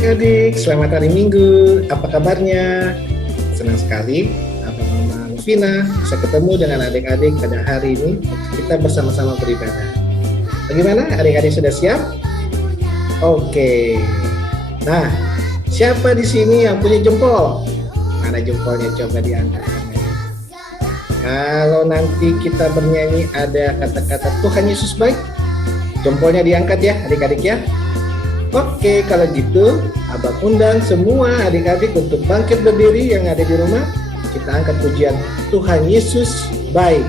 adik-adik, selamat hari Minggu. Apa kabarnya? Senang sekali Abang Mama Luvina bisa ketemu dengan adik-adik pada hari ini. Kita bersama-sama beribadah. Bagaimana? Adik-adik sudah siap? Oke. Nah, siapa di sini yang punya jempol? Mana jempolnya? Coba diangkat. Kalau nanti kita bernyanyi ada kata-kata Tuhan Yesus baik, jempolnya diangkat ya adik-adik ya. Oke, kalau gitu Abang undang semua adik-adik untuk bangkit berdiri yang ada di rumah. Kita angkat pujian Tuhan Yesus baik.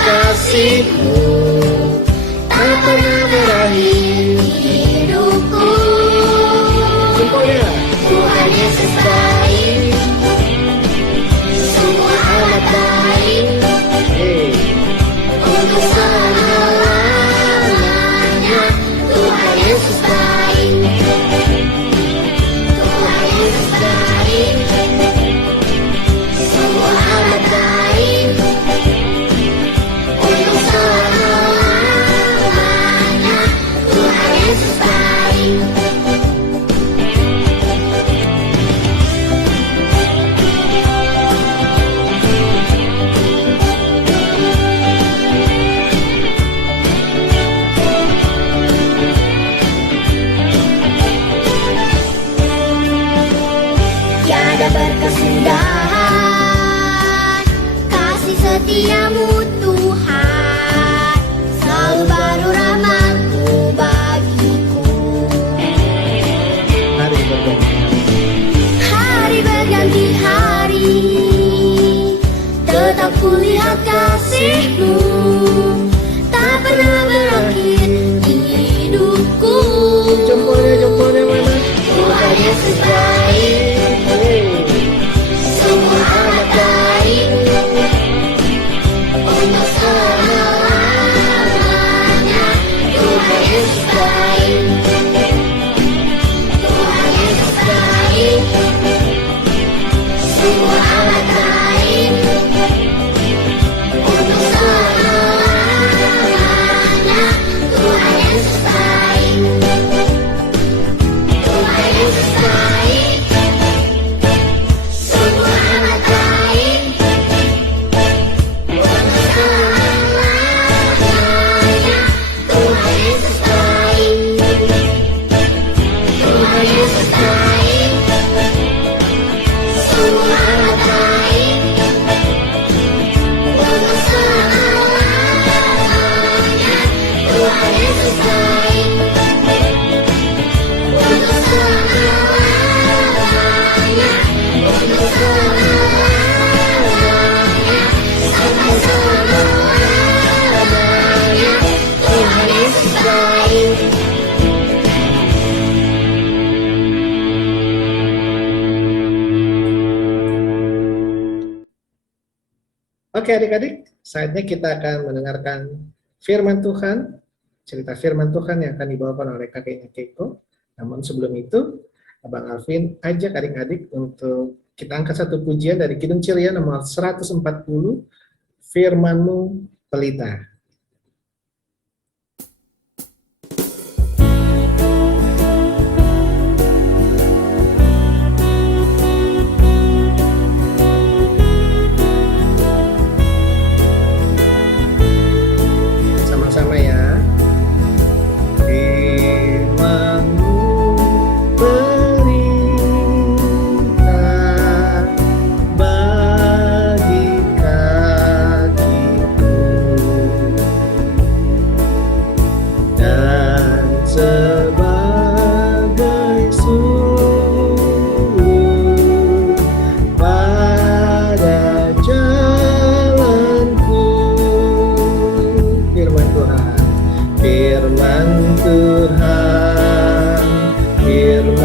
Kasih-Mu tak pernah berakhir hidupku. Tuhan Yesus baik, sungguh amat baik, untuk selama-lamanya. Tuhan Yesus baik, Tuhan Yesus baik, sungguh amat baik. Berkesudahan kasih setiamu Tuhan, selalu baru rahmat-Mu bagiku. Hari berganti hari, tetap kulihat kasih-Mu tak pernah berakhir hidupku. Jempolnya mana? Tuhan Yesus baik, sungguh amat baik, untuk selama-lamanya. Tuhan Yesus baik, Tuhan Yesus baik, sungguh amat baik, untuk selama-lamanya. Tuhan Yesus baik, Tuhan Yesus baik, sungguh amat baik, untuk selama-lamanya. Tuhan Yesus baik, Tuhan Yesus baik, sungguh amat baik, untuk selama-lamanya. Tuhan Yesus baik, untuk selama-lamanya, untuk selama-lamanya, sampai selama-lamanya. Tuhan Yesus baik. Oke adik-adik, saatnya kita akan mendengarkan firman Tuhan, cerita firman Tuhan yang akan dibawakan oleh kakeknya Keiko. Namun sebelum itu, Abang Alvin ajak adik-adik untuk kita angkat satu pujian dari Kidung Ceria nomor 140, Firman-Mu Pelita. Sama-sama ya. Firman-Mu pelita bagi kakiku.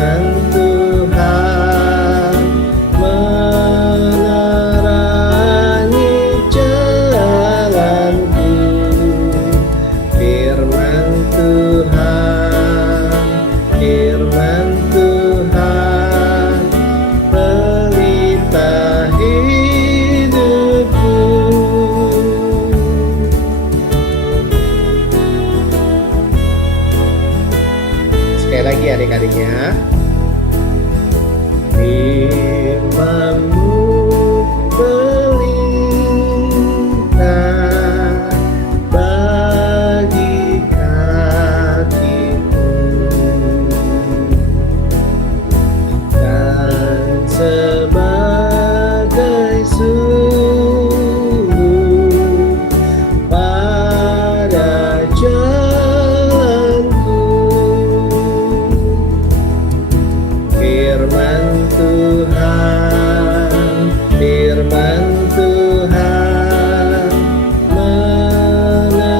Firman Tuhan menerangi jalanku. Firman Tuhan, firman Tuhan, pelita hidupku. Sekali lagi adik-adik ya. Firman-Mu pelita bagi kakiku dan sebagai suluh pada jalanku. Firman Tuhan, firman Tuhan menerangi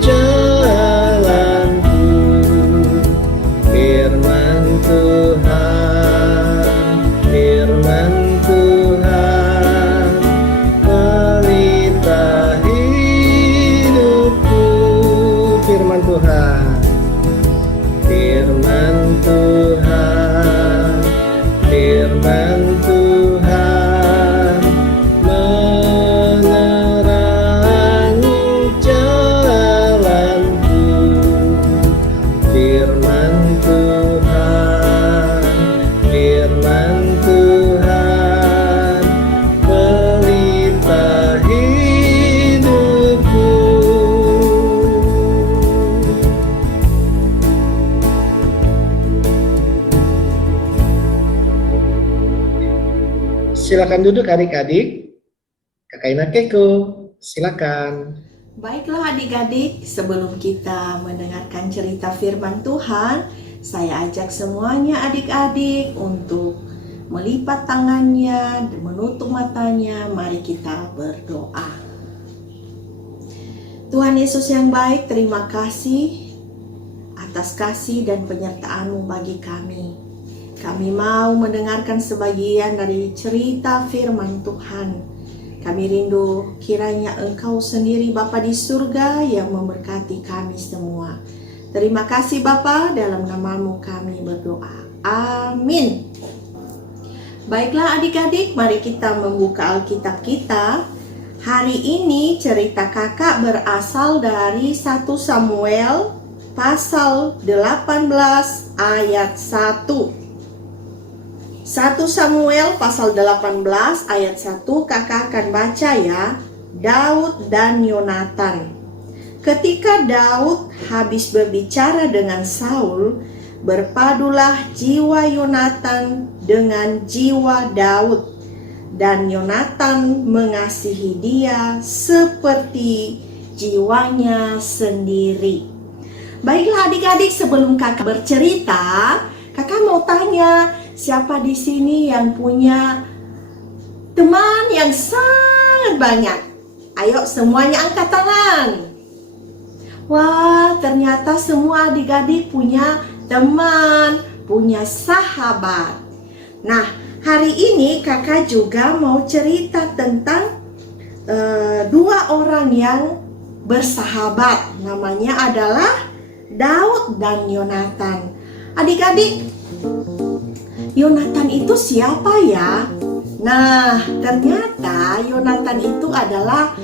jalanku. Firman Tuhan, firman Tuhan, pelita hidupku. Firman Tuhan, firman Tuhan, firman Tuhan menerangi jalanku. Firman Tuhan, firman Tuhan, pelita hidupku. Silakan duduk adik-adik. Kakak Ina Keko, silakan. Baiklah adik-adik, sebelum kita mendengarkan cerita firman Tuhan, saya ajak semuanya adik-adik untuk melipat tangannya, menutup matanya. Mari kita berdoa. Tuhan Yesus yang baik, terima kasih atas kasih dan penyertaan-Mu bagi kami. Kami mau mendengarkan sebagian dari cerita firman Tuhan. Kami rindu kiranya Engkau sendiri Bapa di surga yang memberkati kami semua. Terima kasih Bapa, dalam nama-Mu kami berdoa. Amin. Baiklah adik-adik, mari kita membuka Alkitab kita. Hari ini cerita kakak berasal dari 1 Samuel pasal 18 ayat 1. 1 Samuel pasal 18 ayat 1 kakak akan baca ya. Daud dan Yonatan. Ketika Daud habis berbicara dengan Saul, berpadulah jiwa Yonatan dengan jiwa Daud, dan Yonatan mengasihi dia seperti jiwanya sendiri. Baiklah adik-adik, sebelum kakak bercerita, kakak mau tanya, siapa di sini yang punya teman yang sangat banyak? Ayo semuanya angkat tangan. Wah, ternyata semua adik-adik punya teman, punya sahabat. Nah, hari ini kakak juga mau cerita tentang dua orang yang bersahabat. Namanya adalah Daud dan Yonatan. Adik-adik, Yonatan itu siapa ya? Nah, ternyata Yonatan itu adalah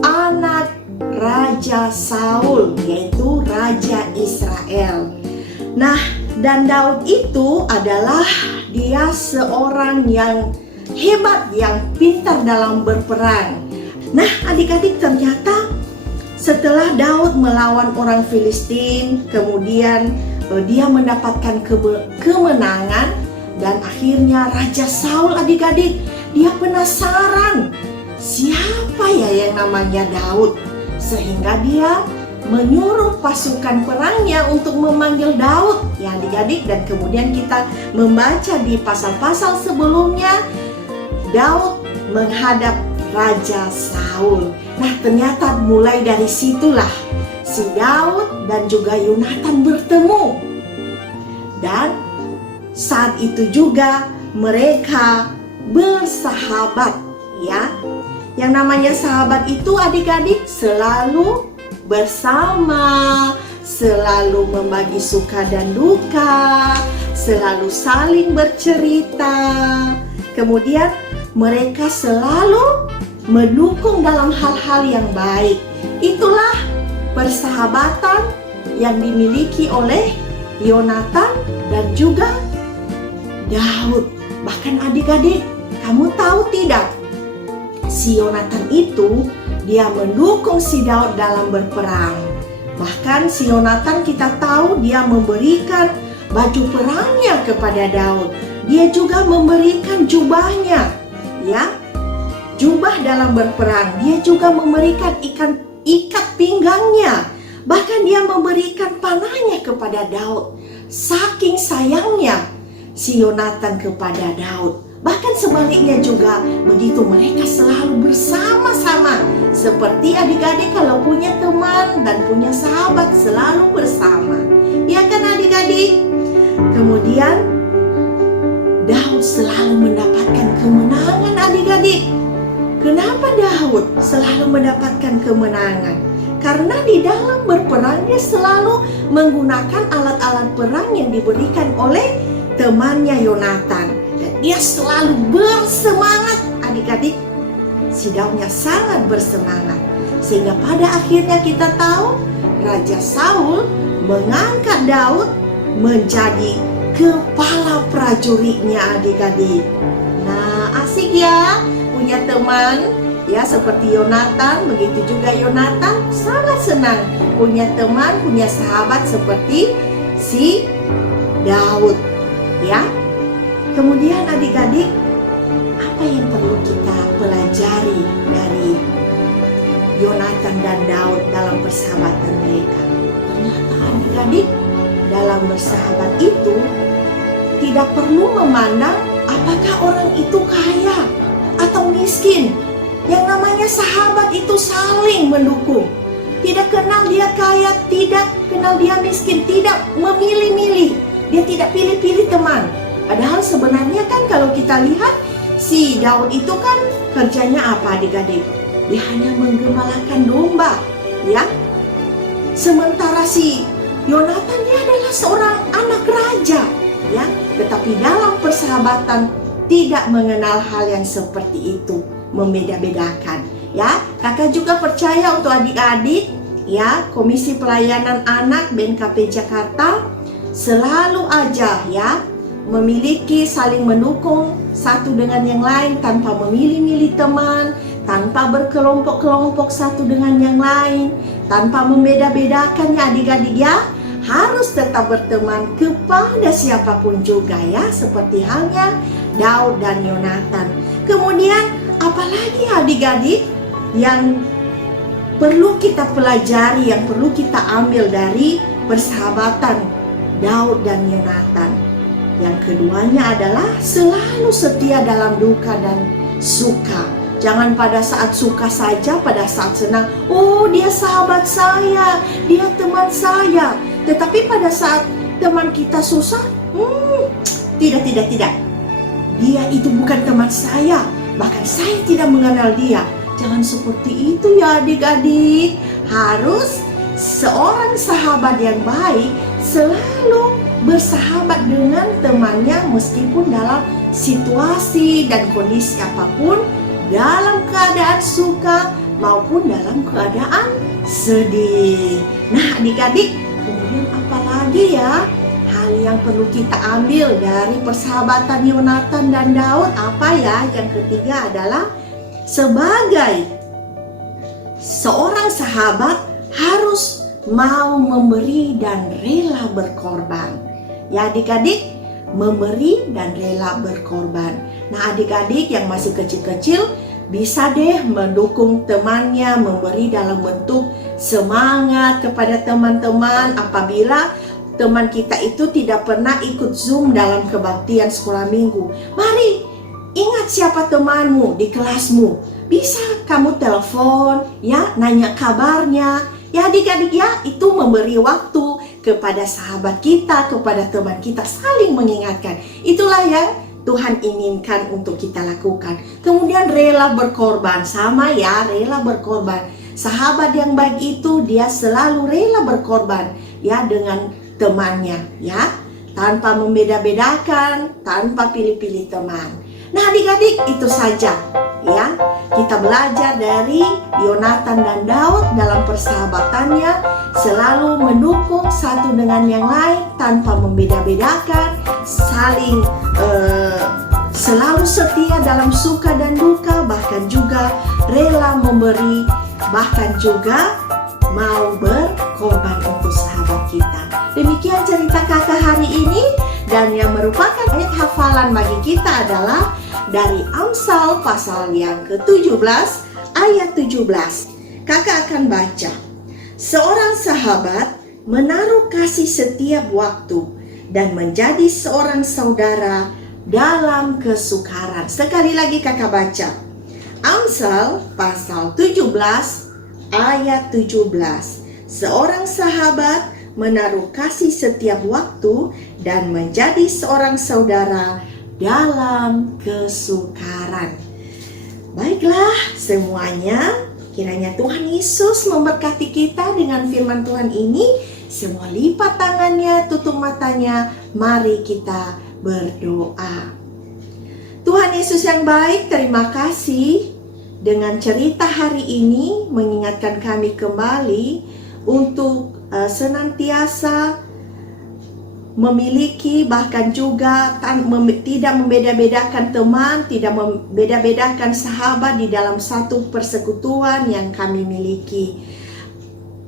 anak Raja Saul, yaitu Raja Israel. Nah, dan Daud itu adalah dia seorang yang hebat, yang pintar dalam berperang. Nah, adik-adik, ternyata setelah Daud melawan orang Filistin, kemudian dia mendapatkan kemenangan, dan akhirnya Raja Saul adik-adik, dia penasaran siapa ya yang namanya Daud, sehingga dia menyuruh pasukan perangnya untuk memanggil Daud ya adik-adik. Dan kemudian kita membaca di pasal-pasal sebelumnya, Daud menghadap Raja Saul. Nah, ternyata mulai dari situlah si Daud dan juga Yonatan bertemu. Dan saat itu juga mereka bersahabat, ya. Yang namanya sahabat itu adik-adik selalu bersama, selalu membagi suka dan duka, selalu saling bercerita. Kemudian mereka selalu mendukung dalam hal-hal yang baik. Itulah persahabatan yang dimiliki oleh Yonatan dan juga Daud. Bahkan adik-adik, kamu tahu tidak? Si Yonatan itu dia mendukung si Daud dalam berperang. Bahkan si Yonatan kita tahu dia memberikan baju perangnya kepada Daud. Dia juga memberikan jubahnya, ya. Jubah dalam berperang. Dia juga memberikan ikat pinggangnya. Bahkan dia memberikan panahnya kepada Daud. Saking sayangnya si Yonatan kepada Daud. Bahkan sebaliknya juga begitu, mereka selalu bersama-sama. Seperti adik-adik kalau punya teman dan punya sahabat selalu bersama. Ya kan adik-adik? Kemudian Daud selalu mendapatkan kemenangan adik-adik. Kenapa Daud selalu mendapatkan kemenangan? Karena di dalam berperang dia selalu menggunakan alat-alat perang yang diberikan oleh temannya Yonatan. Dia selalu bersemangat adik-adik. Si Daudnya sangat bersemangat. Sehingga pada akhirnya kita tahu Raja Saul mengangkat Daud menjadi kepala prajuritnya adik-adik. Nah, asik ya punya teman ya seperti Yonatan. Begitu juga Yonatan sangat senang punya teman, punya sahabat seperti si Daud ya. Kemudian adik-adik, apa yang perlu kita pelajari dari Yonatan dan Daud dalam persahabatan mereka? Ternyata adik-adik, dalam bersahabat itu tidak perlu memandang apakah orang itu kaya atau miskin. Yang namanya sahabat itu saling mendukung. Tidak kenal dia kaya, tidak kenal dia miskin, tidak memilih-milih. Dia tidak pilih-pilih teman. Padahal sebenarnya kan kalau kita lihat si Daud itu kan kerjanya apa adik-adik? Dia hanya menggembalakan domba, ya. Sementara si Yonatan dia adalah seorang anak raja, ya. Tetapi dalam persahabatan tidak mengenal hal yang seperti itu, membeda-bedakan, ya. Kakak juga percaya untuk adik-adik, ya, Komisi Pelayanan Anak BNKP Jakarta selalu aja, ya, memiliki saling mendukung satu dengan yang lain tanpa memilih-milih teman, tanpa berkelompok-kelompok satu dengan yang lain, tanpa membeda-bedakannya adik-adik ya. Harus tetap berteman kepada siapapun juga ya, seperti halnya Daud dan Yonatan. Kemudian apalagi adik-adik yang perlu kita pelajari, yang perlu kita ambil dari persahabatan Daud dan Yonatan? Yang keduanya adalah selalu setia dalam duka dan suka. Jangan pada saat suka saja, pada saat senang, oh dia sahabat saya, dia teman saya. Tetapi pada saat teman kita susah, tidak. Dia itu bukan teman saya, bahkan saya tidak mengenal dia. Jangan seperti itu ya adik-adik. Harus seorang sahabat yang baik selalu bersahabat dengan temannya meskipun dalam situasi dan kondisi apapun, dalam keadaan suka maupun dalam keadaan sedih. Nah adik-adik, kemudian apalagi ya hal yang perlu kita ambil dari persahabatan Yonatan dan Daud? Apa ya? Yang ketiga adalah sebagai seorang sahabat harus mau memberi dan rela berkorban. Ya adik-adik, memberi dan rela berkorban. Nah adik-adik yang masih kecil-kecil bisa deh mendukung temannya, memberi dalam bentuk semangat kepada teman-teman apabila teman kita itu tidak pernah ikut Zoom dalam kebaktian sekolah minggu. Mari, ingat siapa temanmu di kelasmu. Bisa kamu telepon, ya, nanya kabarnya. Ya adik-adik ya, itu memberi waktu kepada sahabat kita, kepada teman kita, saling mengingatkan. Itulah yang Tuhan inginkan untuk kita lakukan. Kemudian rela berkorban, sama ya, rela berkorban. Sahabat yang baik itu dia selalu rela berkorban ya dengan temannya ya, tanpa membeda-bedakan, tanpa pilih-pilih teman. Nah adik-adik, itu saja ya, kita belajar dari Yonatan dan Daud dalam persahabatannya, selalu mendukung satu dengan yang lain tanpa membeda-bedakan, saling selalu setia dalam suka dan duka, bahkan juga rela memberi, bahkan juga mau berkorban untuk sahabat kita. Demikian cerita kakak hari ini, dan yang merupakan ayat hafalan bagi kita adalah dari Amsal pasal yang ke-17 ayat 17. Kakak akan baca. Seorang sahabat menaruh kasih setiap waktu dan menjadi seorang saudara dalam kesukaran. Sekali lagi kakak baca. Amsal pasal 17 ayat 17. Seorang sahabat menaruh kasih setiap waktu dan menjadi seorang saudara dalam kesukaran. Baiklah semuanya, kiranya Tuhan Yesus memberkati kita dengan firman Tuhan ini. Semua lipat tangannya, tutup matanya, mari kita berdoa. Tuhan Yesus yang baik, terima kasih dengan cerita hari ini mengingatkan kami kembali untuk senantiasa memiliki, bahkan juga tidak membeda-bedakan teman, tidak membeda-bedakan sahabat di dalam satu persekutuan yang kami miliki.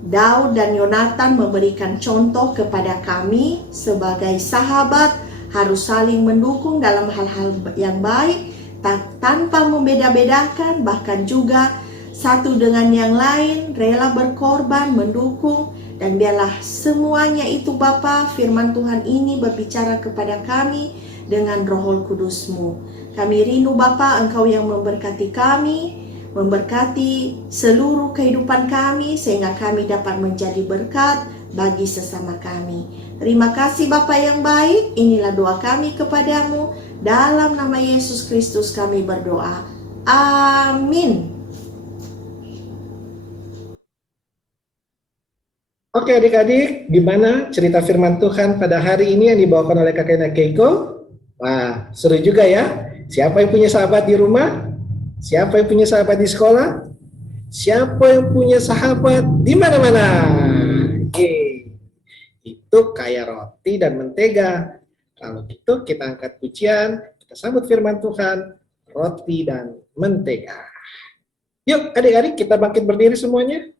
Daud dan Yonatan memberikan contoh kepada kami sebagai sahabat harus saling mendukung dalam hal-hal yang baik tanpa membeda-bedakan, bahkan juga satu dengan yang lain rela berkorban, mendukung. Dan biarlah semuanya itu Bapa, firman Tuhan ini berbicara kepada kami dengan Roh Kudus-Mu. Kami rindu Bapa, Engkau yang memberkati kami, memberkati seluruh kehidupan kami, sehingga kami dapat menjadi berkat bagi sesama kami. Terima kasih Bapa yang baik, inilah doa kami kepadamu. Dalam nama Yesus Kristus kami berdoa. Amin. Oke adik-adik, gimana cerita firman Tuhan pada hari ini yang dibawakan oleh kakeknya Keiko? Wah, seru juga ya. Siapa yang punya sahabat di rumah? Siapa yang punya sahabat di sekolah? Siapa yang punya sahabat di mana-mana? Itu kayak roti dan mentega. Kalau gitu kita angkat pujian, kita sambut firman Tuhan, roti dan mentega. Yuk adik-adik, kita bangkit berdiri semuanya.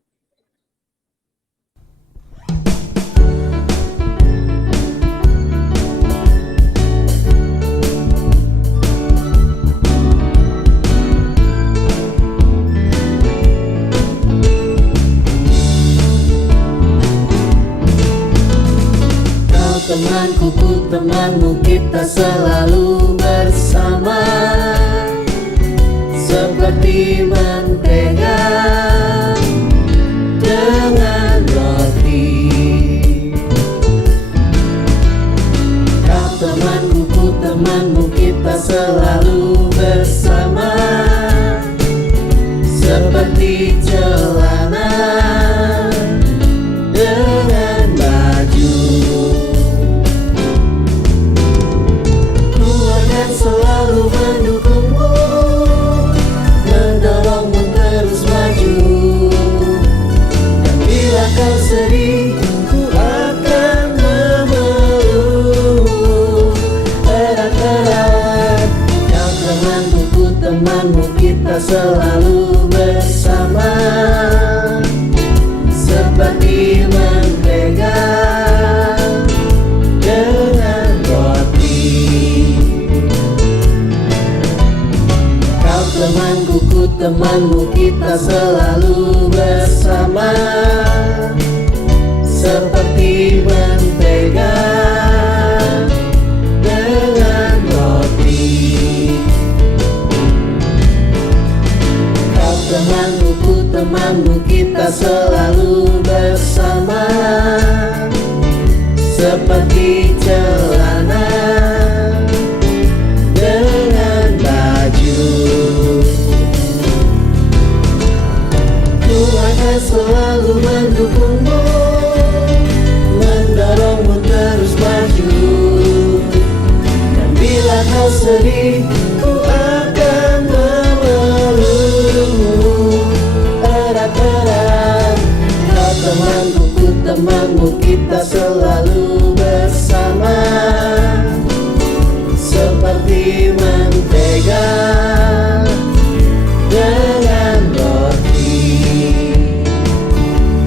Temanku, ku temanmu, kita selalu bersama, seperti mentega dengan roti. Kau temanku, ku temanmu, kita selalu bersama, seperti celana dengan baju. Selalu mendukungmu, mendorongmu terus maju. Dan bila kau sedih, ku akan memeluk erat-erat. Kau temanku, ku temanmu, kita selalu bersama, seperti mentega dengan roti. Temanku, ku temanmu, kita selalu bersama, seperti mentega dengan roti. Kau temanku, ku temanmu, kita selalu bersama, sedih, ku akan memelukmu erat-erat. Kau temanku, ku temanmu, kita selalu bersama, seperti mentega dengan roti,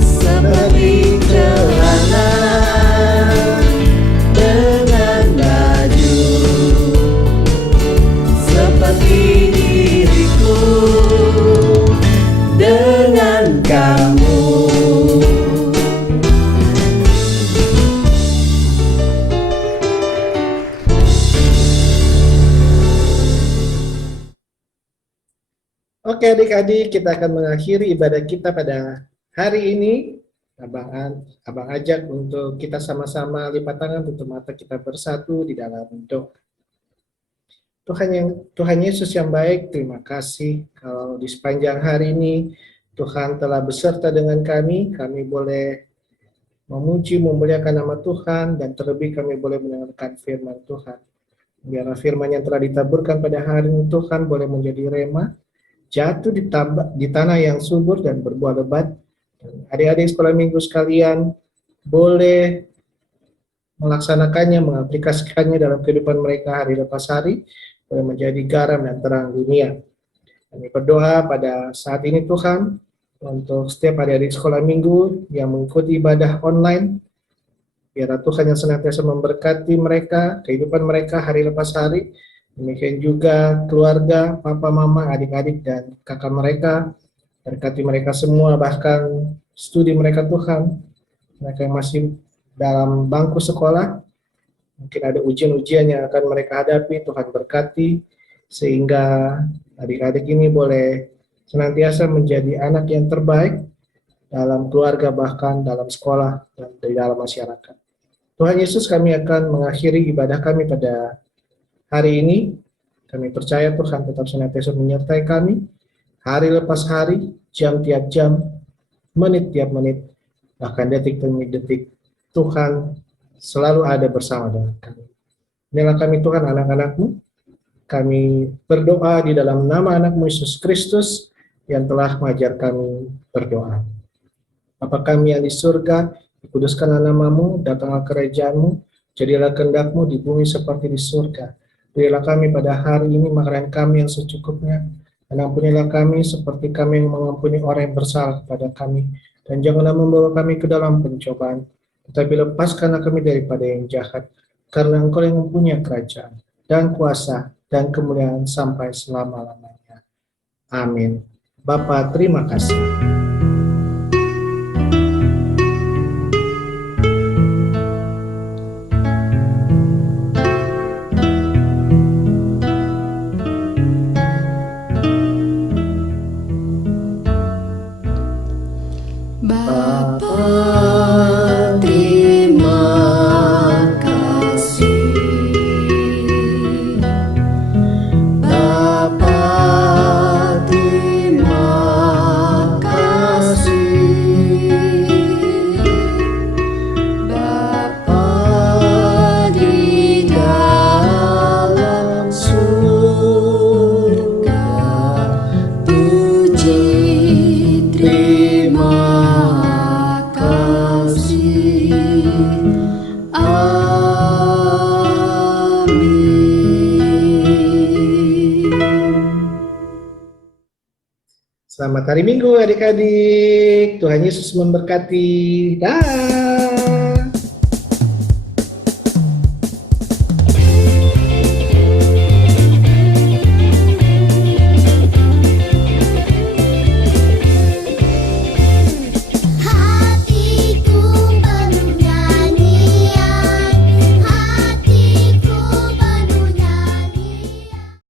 seperti celana dengan baju, seperti diriku dengan kamu. Oke adik-adik, kita akan mengakhiri ibadah kita pada hari ini. Abang ajak untuk kita sama-sama lipat tangan, tutup mata, kita bersatu di dalam doa. Tuhan Yesus yang baik, terima kasih kalau di sepanjang hari ini Tuhan telah beserta dengan kami boleh memuji, memuliakan nama Tuhan, dan terlebih kami boleh mendengarkan firman Tuhan. Biarlah firman yang telah ditaburkan pada hari ini Tuhan boleh menjadi rema, jatuh di tanah yang subur dan berbuah lebat. Adik-adik sekolah minggu sekalian boleh melaksanakannya, mengaplikasikannya dalam kehidupan mereka hari lepas hari, boleh menjadi garam dan terang dunia. Kami berdoa pada saat ini Tuhan, untuk setiap adik-adik sekolah minggu yang mengikuti ibadah online, biarlah Tuhan yang senantiasa memberkati mereka, kehidupan mereka hari lepas hari. Demikian juga keluarga, papa, mama, adik-adik, dan kakak mereka. Berkati mereka semua, bahkan studi mereka Tuhan. Mereka yang masih dalam bangku sekolah, mungkin ada ujian-ujian yang akan mereka hadapi, Tuhan berkati, sehingga adik-adik ini boleh senantiasa menjadi anak yang terbaik dalam keluarga, bahkan dalam sekolah, dan di dalam masyarakat. Tuhan Yesus, kami akan mengakhiri ibadah kami pada hari ini. Kami percaya Tuhan tetap senantiasa menyertai kami, hari lepas hari, jam tiap jam, menit tiap menit, bahkan detik demi detik. Tuhan selalu ada bersama dengan kami. Inilah kami Tuhan, anak-anak-Mu. Kami berdoa di dalam nama anak-Mu Yesus Kristus yang telah mengajar kami berdoa. Bapa kami yang di surga, dikuduskanlah nama-Mu, datanglah kerajaan-Mu, jadilah kehendak-Mu di bumi seperti di surga. Berilah kami pada hari ini makanan kami yang secukupnya, dan ampunilah kami seperti kami yang mengampuni orang yang bersalah kepada kami. Dan janganlah membawa kami ke dalam pencobaan, tetapi lepaskanlah kami daripada yang jahat, karena Engkau yang mempunyai kerajaan, dan kuasa, dan kemuliaan sampai selama-lamanya. Amin. Bapa, terima kasih. Bapa, terima kasih. Bapa, terima kasih. Bapa di dalam surga, puji terima kasih. Amin. Selamat hari Minggu adik-adik. Tuhan Yesus memberkati. Dah.